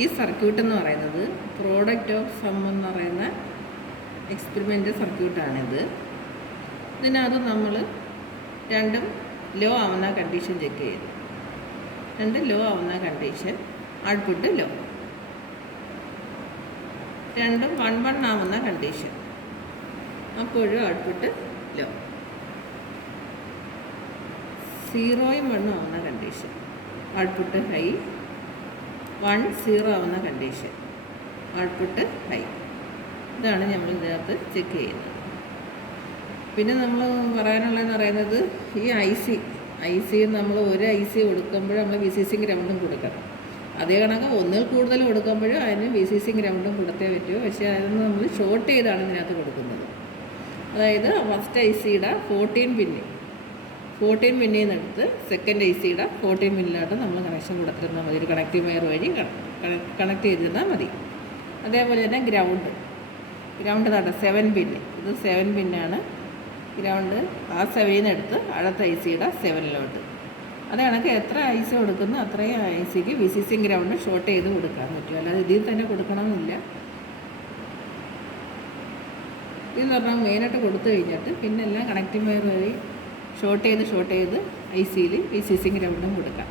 ഈ സർക്യൂട്ട് എന്ന് പറയുന്നത് പ്രോഡക്റ്റ് ഓഫ് സം എന്ന് പറയുന്ന എക്സ്പെരിമെൻ്റ് സർക്യൂട്ടാണിത്. ഇതിനകത്ത് നമ്മൾ രണ്ടും ലോ ആവുന്ന കണ്ടീഷൻ ചെക്ക് ചെയ്തു. രണ്ടും ലോ ആവുന്ന കണ്ടീഷൻ, ഔട്ട്പുട്ട് ലോ. രണ്ടും 1 ആവുന്ന കണ്ടീഷൻ, അപ്പോഴും ഔട്ട്പുട്ട് ലോ. 0യും 1 ആവുന്ന കണ്ടീഷൻ, ഔട്ട്പുട്ട് ഹൈ. 1 0 ആവുന്ന കണ്ടീഷൻ, ഔട്ട്പുട്ട് ഹൈ. ഇതാണ് നമ്മൾ ഇതിനകത്ത് ചെക്ക് ചെയ്യുന്നത്. പിന്നെ നമ്മൾ പറയാനുള്ളതെന്ന് പറയുന്നത് ഈ ഐ സി നമ്മൾ ഒരു ഐ സി കൊടുക്കുമ്പോൾ നമ്മൾ VCC ഗ്രൗണ്ടും കൊടുക്കണം. അതേ കണക്ക് ഒന്നിൽ കൂടുതൽ കൊടുക്കുമ്പോഴും അതിന് VCC ഗ്രൗണ്ടും കൊടുത്തേ പറ്റുമോ. പക്ഷേ അതൊന്ന് നമ്മൾ ഷോർട്ട് ചെയ്താണ് ഇതിനകത്ത് കൊടുക്കുന്നത്. അതായത് ഫസ്റ്റ് ഐ സിയുടെ 14 പിന്നിൽ നിന്നെടുത്ത് സെക്കൻഡ് ഐ സിയുടെ 14 പിന്നിലോട്ട് നമ്മൾ കണക്ഷൻ കൊടുത്തിരുന്നാൽ മതി. ഒരു കണക്റ്റീവ് വയർ വഴി കണക്ട് ചെയ്തിരുന്നാൽ മതി. അതേപോലെ തന്നെ ഗ്രൗണ്ട് നട്ട 7 പിന്ന്, ഇത് 7 പിന്നാണ്. ഗ്രൗണ്ട് ആ 7ൽ നിന്ന് എടുത്ത് അടുത്ത ഐ സിയുടെ 7ലോട്ട്. അത് കണക്ക് എത്ര ഐ സി കൊടുക്കുന്നു അത്രയും ഐ സിക്ക് VCC ഗ്രൗണ്ട് ഷോർട്ട് ചെയ്ത് കൊടുക്കാൻ പറ്റും. അല്ലാതെ ഇതിൽ തന്നെ കൊടുക്കണമെന്നില്ല. ഇതെന്ന് പറഞ്ഞാൽ മെയിനായിട്ട് കൊടുത്തു കഴിഞ്ഞിട്ട് പിന്നെ എല്ലാം കണക്റ്റിംഗ് വയർ വഴി ഷോർട്ട് ചെയ്ത് ഐ സിയിൽ VCC ഗ്രൗണ്ടും കൊടുക്കാം.